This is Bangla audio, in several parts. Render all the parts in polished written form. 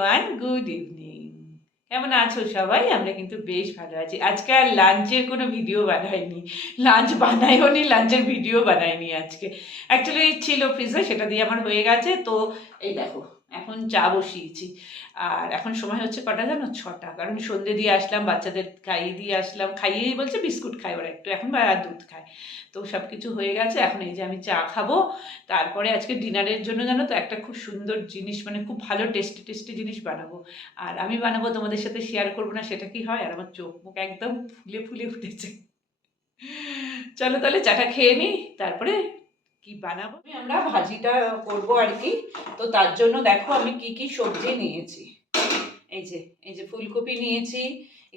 Everyone, good evening. কেমন আছো সবাই? আমরা কিন্তু বেশ ভালো আছি। আজকে আর লাঞ্চের কোনো ভিডিও বানাইনি, লাঞ্চ বানাইও নি, লাঞ্চের ভিডিও বানাইনি আজকে। অ্যাকচুয়ালি ছিল ফ্রিজে, সেটা দিয়ে আমার হয়ে গেছে। তো এই দেখো, এখন চা বসিয়েছি। আর এখন সময় হচ্ছে কটা জানো? 6টা। কারণ সন্ধে দিয়ে আসলাম, বাচ্চাদের খাইয়ে দিয়ে আসলাম, খাইয়েই বলছে বিস্কুট খায় ওরা একটু এখন, বা দুধ খায়। তো সব কিছু হয়ে গেছে, এখন এই যে আমি চা খাবো। তারপরে আজকে ডিনারের জন্য জানো তো একটা খুব সুন্দর জিনিস, মানে খুব ভালো টেস্টি টেস্টি জিনিস বানাবো। আর আমি বানাবো, তোমাদের সাথে শেয়ার করবো না সেটা কি হয়? আর আমার চোখ মুখ একদম ফুলে ফুলে উঠেছে। চলো তাহলে চাটা খেয়ে নিই, তারপরে কি বানাবো। আমরা ভাজিটা করবো আর কি। তো তার জন্য দেখো আমি কি কি সবজি নিয়েছি। এই যে এই যে ফুলকপি নিয়েছি,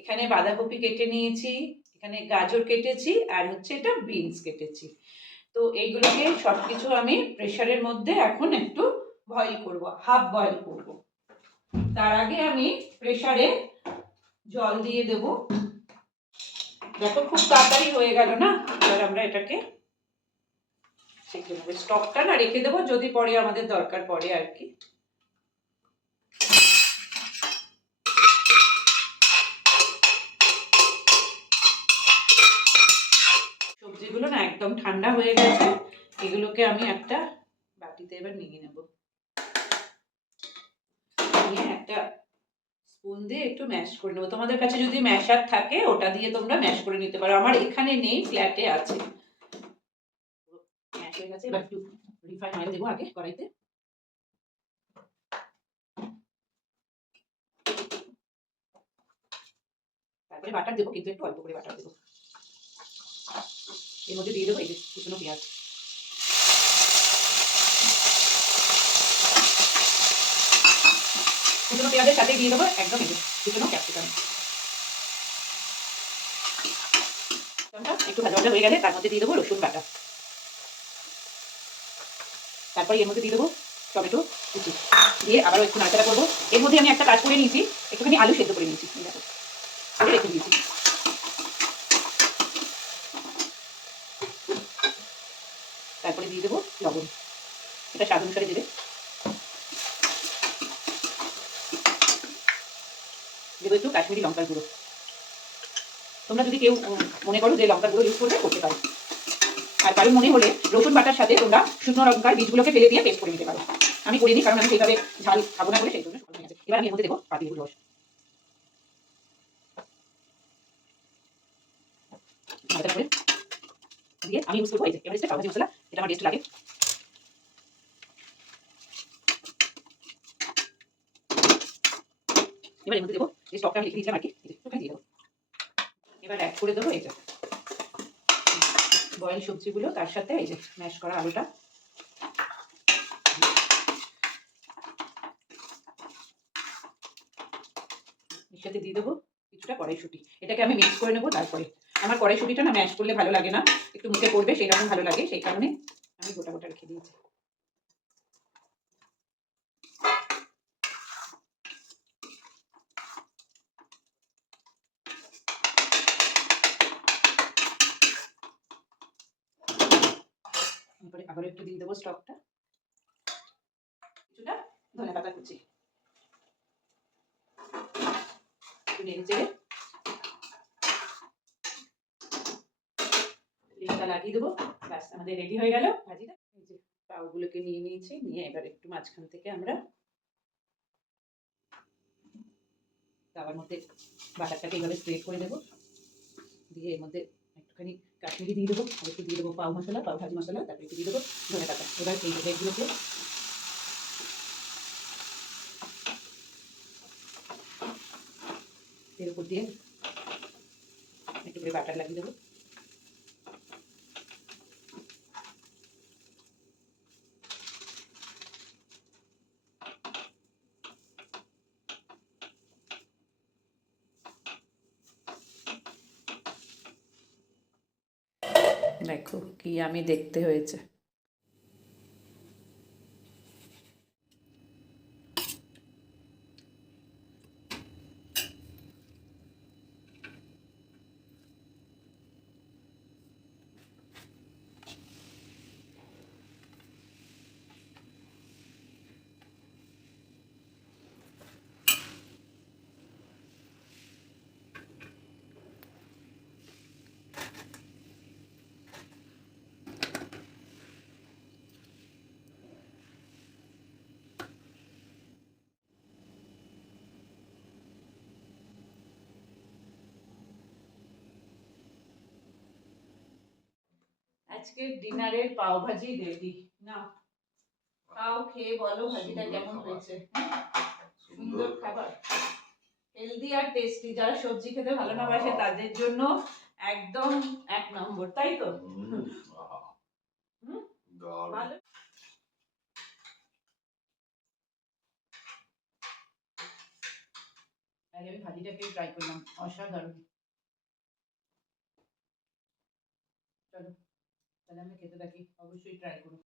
এখানে বাঁধাকপি কেটে নিয়েছি, এখানে গাজর কেটেছি, আর হচ্ছে এটা বিনস কেটেছি। তো এইগুলোকে সব কিছু আমি প্রেসারের মধ্যে এখন একটু বয়েল করব, হাফ বয়েল করব। তার আগে আমি প্রেসারে জল দিয়ে দেব। দেখো খুব তাড়াতাড়ি হয়ে গেল না? এবার আমরা এটাকে স্টকটা না রেখে দেবো, যদি পরে আমাদের দরকার পড়ে আর কি। সবজিগুলো না একদম ঠান্ডা হয়ে গেছে, এগুলোকে আমি একটা বাটিতে এবার নিয়ে নেব। নিয়ে একটা স্পুন দিয়ে একটু ম্যাশ করে নেবো। তোমাদের কাছে যদি ম্যাশার থাকে ওটা দিয়ে তোমরা ম্যাশ করে নিতে পারো, আমার এখানে নেই, ফ্ল্যাটে আছে। ম্যাশ হয়ে গেছে, এবার একটু রিফাইন অয়েল দেবো আগে কড়াইতে। তারপরে বাটার দেবো, কিন্তু একটু অল্প করে বাটার দেবো। এর মধ্যে দিয়ে দেবো এই যে কুচনো পেঁয়াজ। কুচনো পেঁয়াজের সাথে দিয়ে দেবো একদম এই যে কুচনো ক্যাপসিকাম। একটু ভাজা ভাজা হয়ে গেলে তার মধ্যে দিয়ে দেবো রসুন বাটা। তারপরে এর মধ্যে দিয়ে দেবো টমেটো কুচি, দিয়ে আবারও একটু নাড়াচাড়া করবো। এর মধ্যে আমি একটা কাজ করে নিয়েছি, একটুখানি আলু সেদ্ধ করে নিয়েছি, দেখো করে রেখে দিয়েছি। তারপরে দিয়ে দেবো লবণ, এটা স্বাদ অনুসারে দেবে। দেবো একটু কাশ্মীরি লঙ্কার গুঁড়ো। তোমরা যদি কেউ মনে করো যে লঙ্কার গুঁড়ো ইউজ করবে, করতে পারো। আর কারণ মনে হলে রসুন বাটার সাথে তোমরা শুকনো লঙ্কার বীজগুলোকে ফেলে দিয়ে পেস্ট করে নিতে পারো। আমি করিনি, কারণ আমি সেইভাবে ঝাল খাবো না বলে, সেই জন্য। এবার আমি এর মধ্যে দেবো পাতিলেবুর রস। দিয়ে আমি ইউজ করবো এই যে এভারেস্টের পাওভাজি মশলা, এটা আমার টেস্ট লাগে। এবার এর মধ্যে দেবো এই স্টকটা আমি লিখে দিয়েছিলাম আর কি, একটুখানি দিয়ে দেবো। এবার অ্যাড করে দেবো এই যে বয়েল সবজিগুলো, তার সাথে এই যে ম্যাশ করা আলুটা। এর সাথে দিয়ে দেবো কিছুটা কড়াইশুঁটি, এটাকে আমি মিক্স করে নেবো। তারপরে আমার কড়াইশুঁটিটা না ম্যাশ করলে ভালো লাগে না, একটু মুখে পড়বে সেই রকম ভালো লাগে, সেই কারণে আমি গোটা গোটা রেখে দিয়েছি। তারপরে আবার একটু দিয়ে দেবো স্টকটা, কিছুটা ধনেপাতা কুচি, একটু নেড়ে চেড়ে লেবুটা লাগিয়ে দেবো। ব্যাস আমাদের রেডি হয়ে গেল ভাজিটা। এই যে পাউগুলোকে নিয়ে নিয়েছি, নিয়ে এবার একটু মাঝখান থেকে আমরা তাওয়ার মধ্যে বাটারটাকে এইভাবে স্প্রেড করে দেবো। দিয়ে এর মধ্যে একটুখানি কাশ্মীরি দিয়ে দেবো, আর একটু দিয়ে দেবো পাউ মশলা, পাউ ভাজি মশলা, তারপরে একটু দিয়ে দেবো ধনেপাতা। এবার এই ব্রেডগুলোকে এর উপর দিয়ে একটু করে বাটার লাগিয়ে দেবো। দেখো কি আমি দেখতে হয়েছে। আজকের ডিনারের পাও ভাজি রেডি। না পাও খেয়ে বলো ভাজিটা কেমন হয়েছে। সুন্দর খাবার, হেলদি আর টেস্টি। যারা সবজি খেতে ভালো না বাসে তাদের জন্য একদম 1 নম্বর, তাই তো? ভালো। আগে আমি ভাজিটাকে ট্রাই করলাম, অসাধারণ। চলো তাহলে আমি খেতে থাকি, অবশ্যই ট্রাই করো।